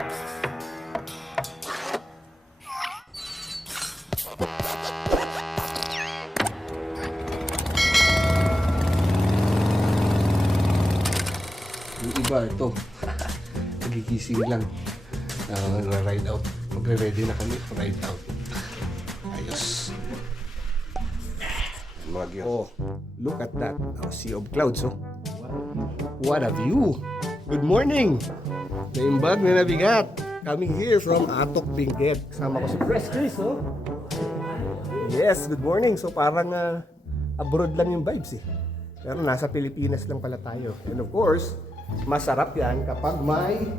Yung iba, ito. Nagigising lang. Na-ride out. Magre-ready na kami. Ride out. Ayos. Oh, look at that. Sea of clouds, oh. What a view. Good morning. Naimbag na nabigat. Coming here from Atok Benguet. Kasama ko si Fresh Chris, oh. Yes, good morning. So parang abroad lang yung vibes, eh. Pero nasa Pilipinas lang pala tayo. And of course, masarap yan kapag may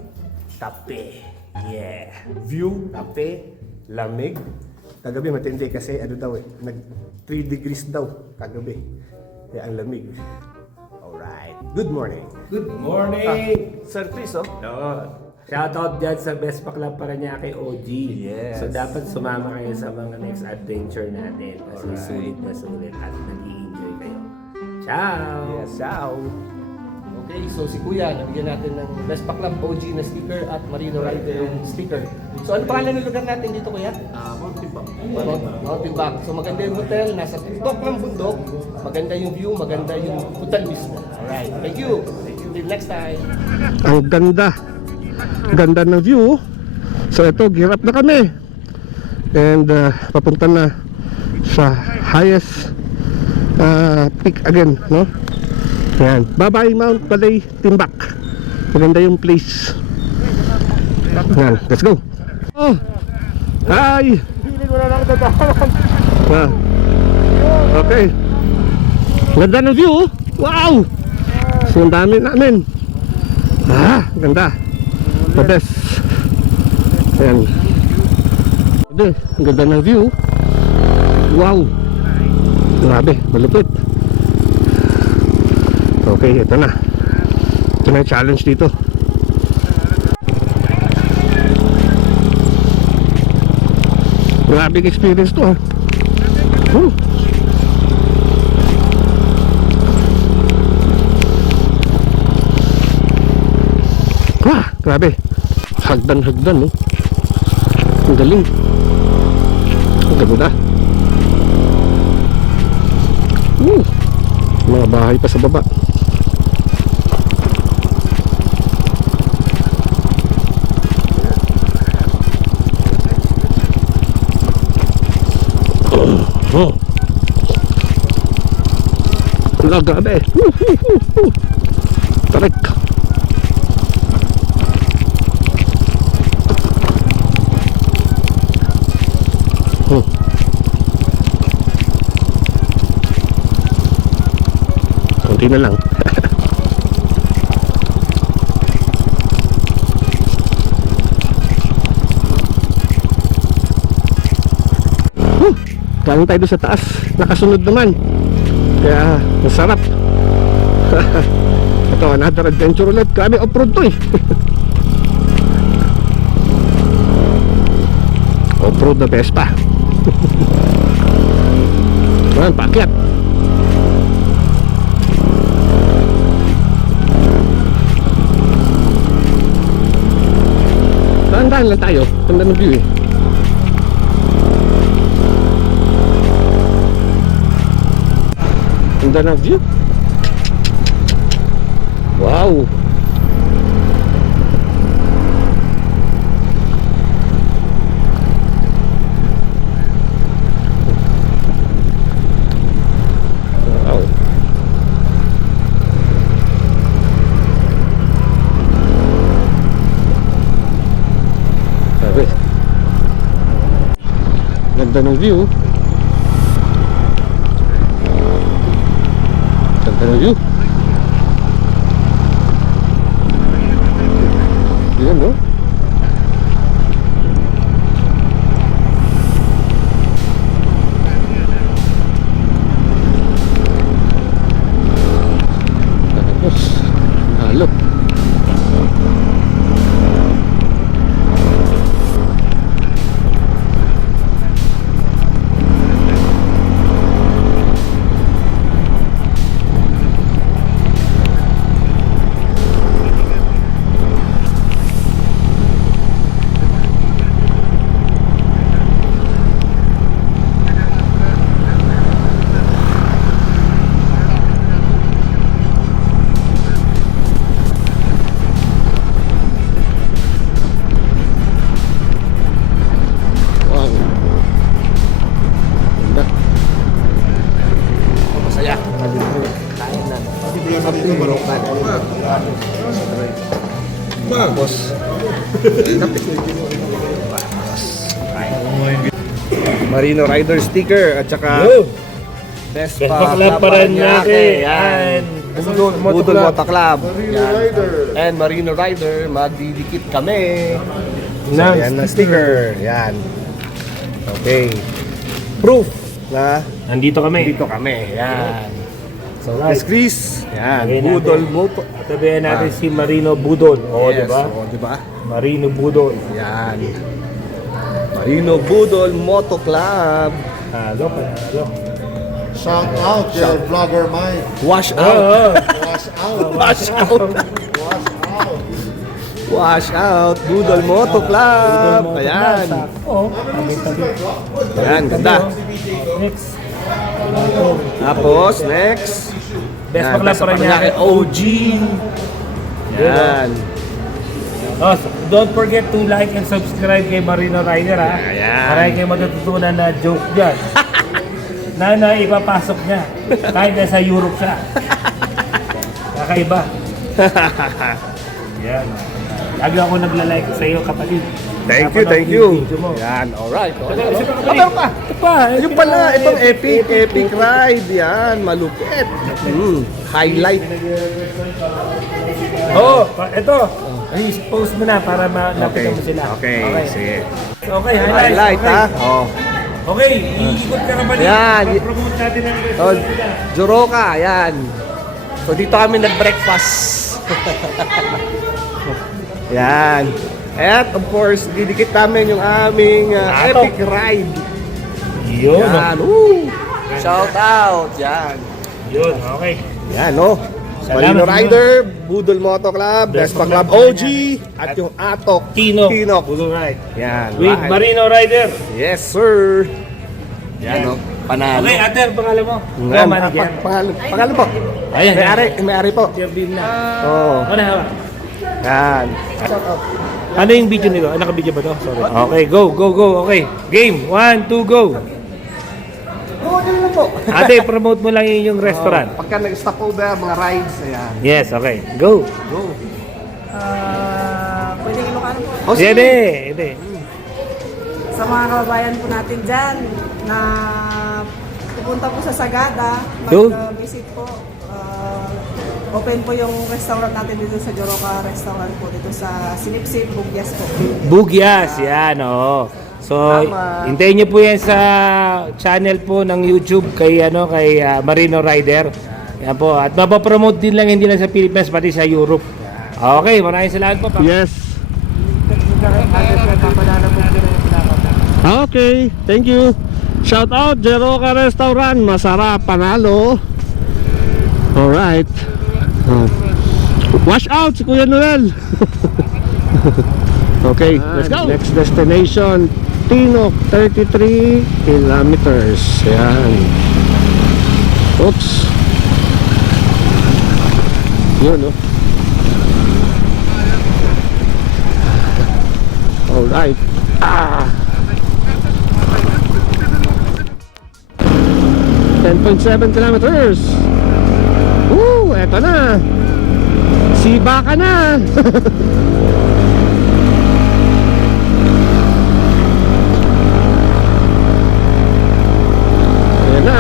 kape. Yeah. View, kape, lamig. Kagabi matindi kasi ano daw eh, nag 3 degrees daw kagabi. Kaya ang lamig. Alright. Good morning. Good morning! Sir Chris, oh. No. Shoutout dyan sa Best Club Paranaque OG. Yes. So dapat sumama kayo sa mga next adventure natin. Kasi Alright. sulit na sulit at nag-i-enjoy kayo. Ciao! Yes, ciao. Okay, so si Kuya, nabigyan natin ng Best Club OG na sticker at Marino Rider sticker. So ano pangalan ng lugar natin dito, Kuya? Mountain Back. So maganda yung hotel, nasa tuktok ng bundok. Maganda yung view, maganda yung hotel mismo. Alright, thank you. Till next time. Ang ganda. Ganda ng view. So ito, girap na kami. And papunta na sa highest peak again, no? Yan. Bye-bye Mount Balay, Timbak. Maganda yung place. Yan, let's go. Oh. Hi. Okay. Ganda ng view. Wow. So ang dami namin. Ganda. The best. Yan. Ang ganda ng view. Wow. Grabe, malupit. Okay, ito na. Ito na yung challenge dito. Grabe experience to, ha. Grabe. Hagdan, no? Ang galing. Ang ganda. Mga bahay pa sa baba. Wala, grabe. Tarik. Kunti na lang. Galing tayo doon sa taas. Nakasunod naman. Kaya masarap. Ito, another adventure ulit. Grabe, off-road to eh. Off-road na best pa. Ayan, paakyat. Dahan-dahan lang tayo. Ganda ng view eh. Ganda ng view. Wow. Wow. Sabi. Ganda ng view. Ganda ng view. Yan, no? Tapos, halo. Tapos, Marino Rider sticker at saka Vespa Club Paranaque and Budol Moto Club. Yan. And Marino Rider, magdidikit kami. So, Ng yan na sticker. Yan. Okay. Proof na Nandito kami. dito kami. Yan. So, Right. Chris. Yan. Lagay Budol natin. Moto. Tabihan natin si Marino Budol. O, Yes, diba? oo, diba? Marino Budol. Yan. Marino Budol Moto Club. Halo. Shout out your vlogger Mike. Wash Oo. out. Wash out. Wash out. Wash out. Wash out. Budol Moto Club. Ayan. Oo. Tabi. Ayan, ganda. Next. Tapos, next. Vespa Club Vespa Paranaque. OG. Yan. Oh, don't forget to like and subscribe kay Marino Rider, ha? Ayan. Para kayo matututunan na joke dyan. na ipapasok niya. Kahit nasa Europe siya. Kakaiba. Yan. Lagi ako nagla-like sa iyo, kapatid. Thank you, Napanood thank yung you. video mo. Yan, alright. Isa pa, Meron pa. Ito pa. Yung pala, itong epic ride. Yan, malupit. Highlight. Oo, ito. Post mo na para malapitan mo sila. Okay, sige. Okay, Highlight, ha? Oh. Okay, iikot ka na ba Yan. Promote natin ang Oh, restaurant nila. Joroka, yan. So dito kami nag-breakfast. Yan. At of course, didikit namin yung aming Ato. epic ride. Yun. Yan. Woo! Shout out. Yan. Yun, okay. Yan, no? Salamat, Marino Rider, Budol Moto Club, Vespa Club OG, at yung Atok Tinok. Tinok. Right. Yan. With right. Marino Rider. Yes, sir. Yan, no? Panalo. Okay, ate, ang pangalan mo? Yan. Manager. Pangalan po. Ayan. May-ari po. Interview na. Oo. Ano hawa? Yan. Ano yung video nito? Naka-video ba to? Sorry. Okay, go. Okay. Game. 1, 2, go. Oo, yun lang po. Ate, promote mo lang yung restaurant. Pagka nag-stop over, mga rides, ayan. Yes, okay. Go. Go. Pwede Ilocano po. Oh, sige. Hindi. Sa mga kababayan po natin dyan na pupunta po sa Sagada, Yo. mag-visit po. Open po yung restaurant natin dito sa Joroka Restaurant po, dito sa Sinipsip, Bugyas po. Bugyas, yan, oo. So, Tama. hintayin niyo po yan sa channel po ng YouTube kay Marino Rider. Yan po. At mapapromote din lang hindi lang sa Pilipinas pati sa Europe. Okay, maraming salamat po. Yes. Okay, thank you. Shout out Jeroka Restaurant, masarap, panalo. Alright. Wash out si Kuya Noel. Okay, let's go. Next destination, Tinok, 33 kilometers. Yan. Oops. Yun, no? Alright. 10.7 kilometers. Eto na. Siba ka na. Ayan na.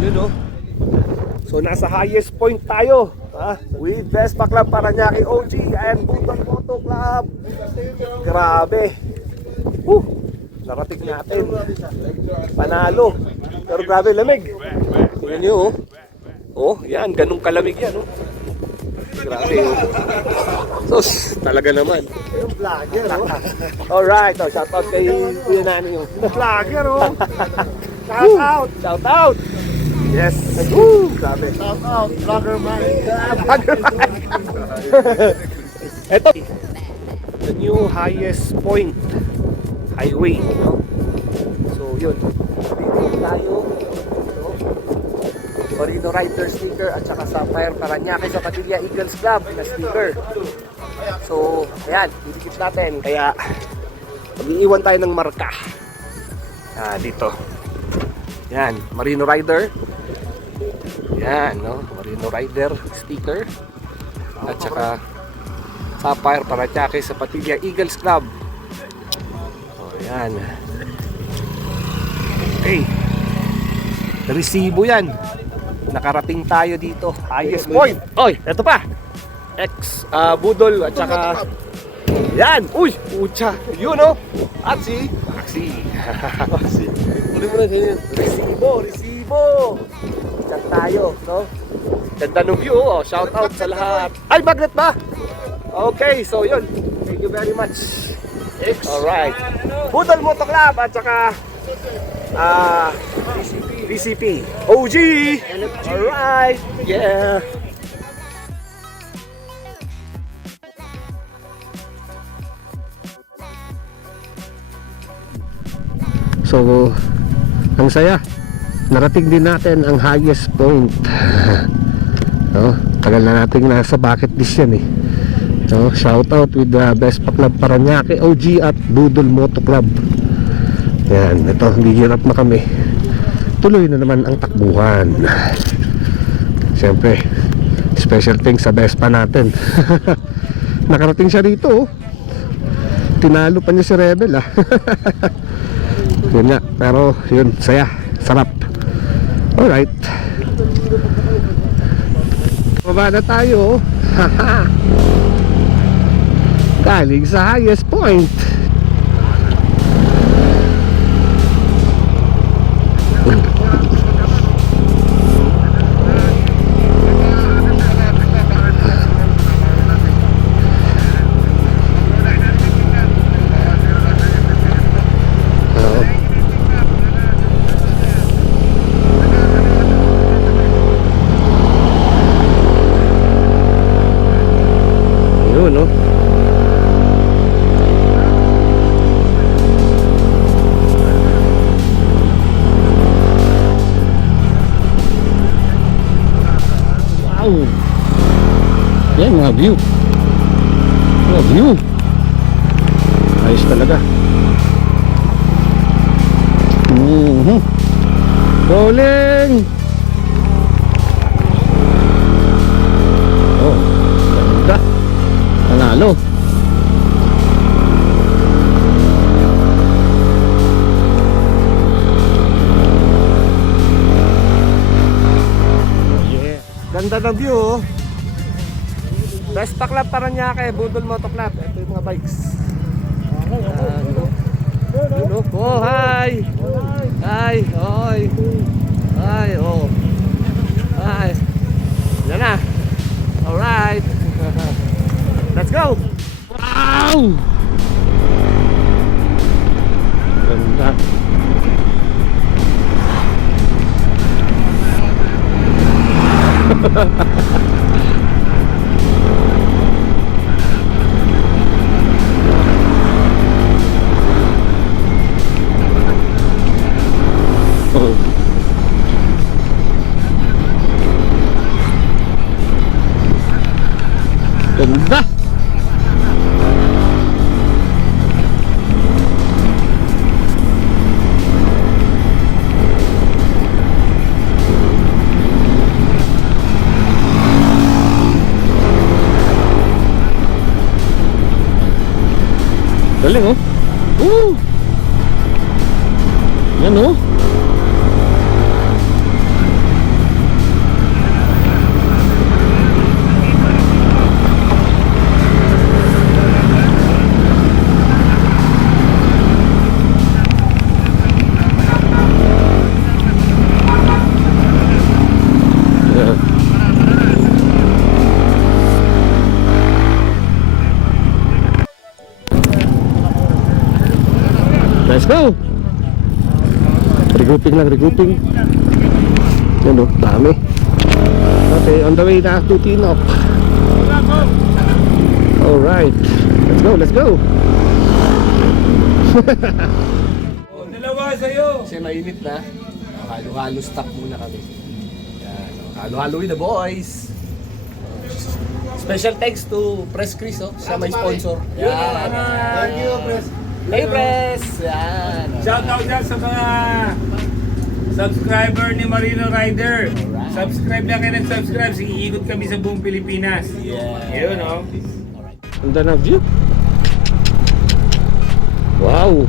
Yun, no? So nasa highest point tayo, with Vespa Club Paranaque OG and Budol Moto Club. Grabe. Narating natin. Panalo. Pero grabe lamig. Tingnan nyo, oh. Oh, yan, ganun kalamig yan, oh. Grabe, oh. Sos, talaga naman. Yung vlogger, oh. Alright, oh, shout out kay Kuya Nani, oh. Vlogger, oh. Shout out! Shout out! Yes! Woo! Grabe. Shout out, vlogger Mike. Ito. the new highest point highway, no? So yun, dito tayo, no? Marino Rider sticker at saka Sapphire Paranaque sa Padilla Eagles Club na sticker. So ayan, didikit natin, kaya mag-iiwan tayo ng marka dito. Yan, Marino Rider. Yan, no? Marino Rider sticker at saka Sapphire Paranaque sa Padilla Eagles Club. So yan. Okay, resibo yan. Nakarating tayo dito, highest point. Oy, eto pa, budol at saka yan. Uy, ucha, yun o. Aksi. Uli mo na ganyan. Resibo. Diyan tayo, no? Ganda ng view, oh. Shout out sa lahat. Ay, magnet ba? Okay, so yun, thank you very much. Alright, Budol Moto Club at saka DCP OG. Alright, yeah. So, ang saya. Narating din natin ang highest point. No, tagal na nating nasa bucket list yan eh. No, shout out with the Vespa Club Paranaque OG at Budol Moto Club. Yan, ito, hirap na kami. Tuloy na naman ang takbuhan. Siyempre, special things sa Vespa natin. Nakarating siya rito, oh. Tinalo pa niya si Rebel, ah. Yun nga, pero yun, saya, sarap. Alright, baba na tayo. Galing sa highest point. No? Wow! Yan, mga view. Mga view. Ayos talaga. Rolling! Oh, ganda. Panalo. Yeah. Ganda ng view, oh. Vespa Club Paranaque, Budol Moto Club. Ito yung mga bikes. Oh, hi! Hi! Oy! Hi! Oh! Hi! Yan na! Alright! Let's go! Wow! Ganda. Oh. Ganda. Galing, oh. Yan, oh. Let's go! Regrouping lang, regrouping. Yan, oh, dami. Okay, on the way na to Tinok. Alright, let's Let's go, let's go. Dalawa sa'yo. Kasi mainit na. Halo-halo stop muna kami. Yan. Halo-halo with the boys. Special thanks to Press Chris, oh. Siya may sponsor. Yan. Thank you, Pres. Hey, Press! Yan. Shout out dyan sa mga subscriber ni Marino Rider. Subscribe lang kayo ng subscribe. Sige, ikot kami sa buong Pilipinas. Yeah. Yun, oh. Ganda na view. Wow.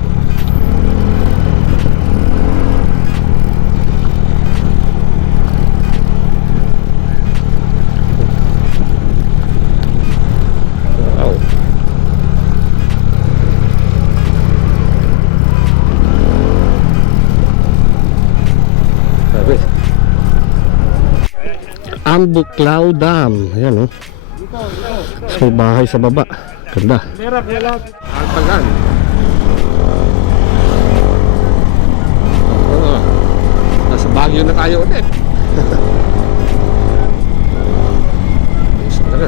Wow. Sabi. Ambuklaw Dam. Ayan, oh. May bahay sa baba. Ganda. Alpagan. Oo. Nasa Baguio na tayo ulit. Ayos talaga.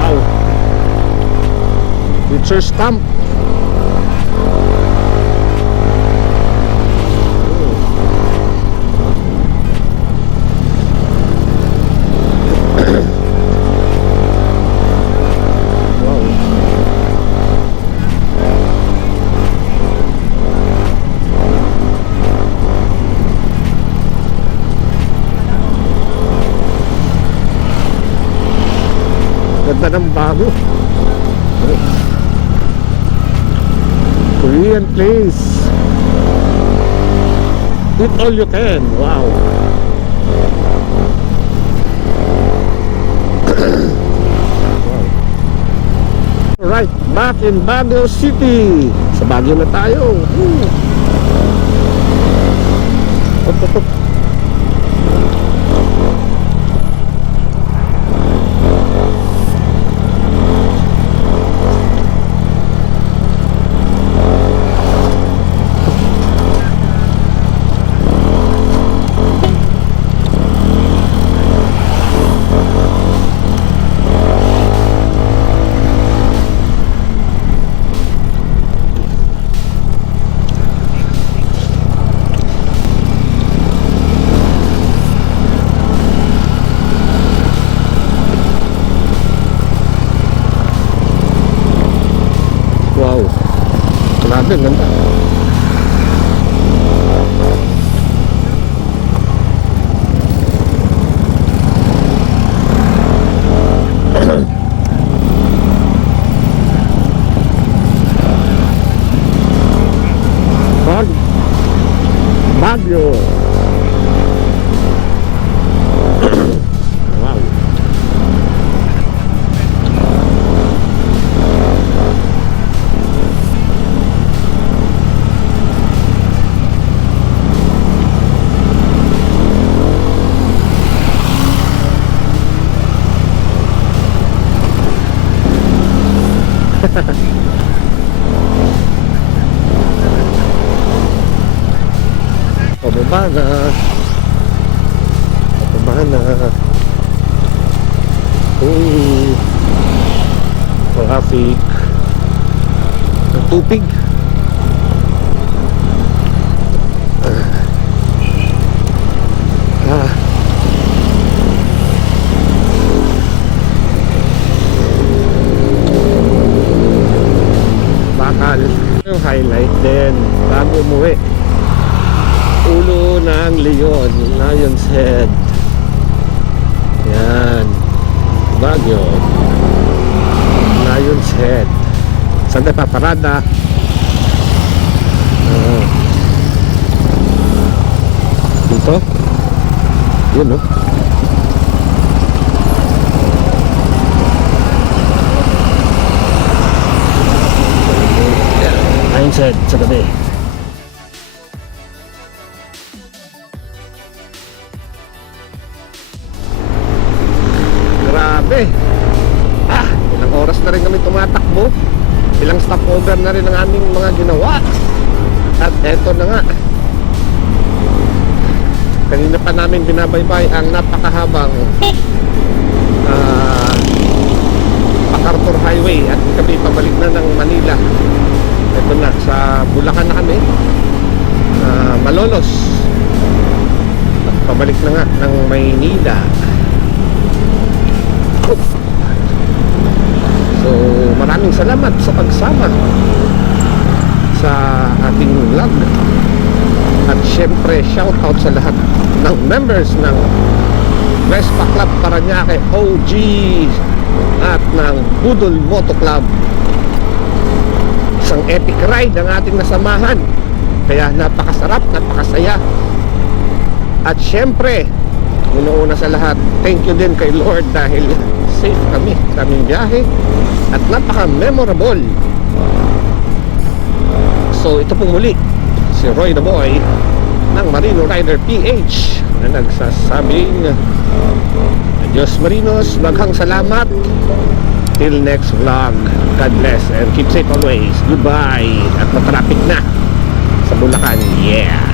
Wow. Picture stamp. Ganda ng bago. Korean place. Eat all you can. Wow. Alright, back in Baguio City. Sa Baguio na tayo. Up, up, up. Wow. Grabe, ganda. Baguio. Wow. Pababa na. Pababa na. Traffic. Ang tupig. Bakal. Yung highlight din bago umuwi. Ulo ng leon, Lion's Head. Yan. Baguio. Lion's Head. Saan tayo paparada? Dito? Yun, no? Lion's Head sa gabi. Grabe. Ilang oras na rin kami tumatakbo. Ilang stopover na rin ang aming mga ginawa. At eto na nga, Kanina pa namin binabaybay ang napakahabang MacArthur Highway at kami pabalik na ng Manila. Ito na, sa Bulacan na kami, Malolos, at pabalik na nga ng Maynila. So maraming salamat sa pagsama sa ating vlog. At syempre shoutout sa lahat ng members ng Vespa Club Parañaque OG at ng Budol Moto Club. Isang epic ride ang ating nasamahan, kaya napakasarap, napakasaya. At syempre una-una sa lahat, thank you din kay Lord dahil safe kami sa aming biyahe at napaka-memorable. So ito po muli si Roy the Boy ng Marino Rider PH na nagsasabing Adios Marinos, maghang salamat. Till next vlog, God bless and keep safe always. Goodbye. At matraffic na sa Bulacan. Yeah.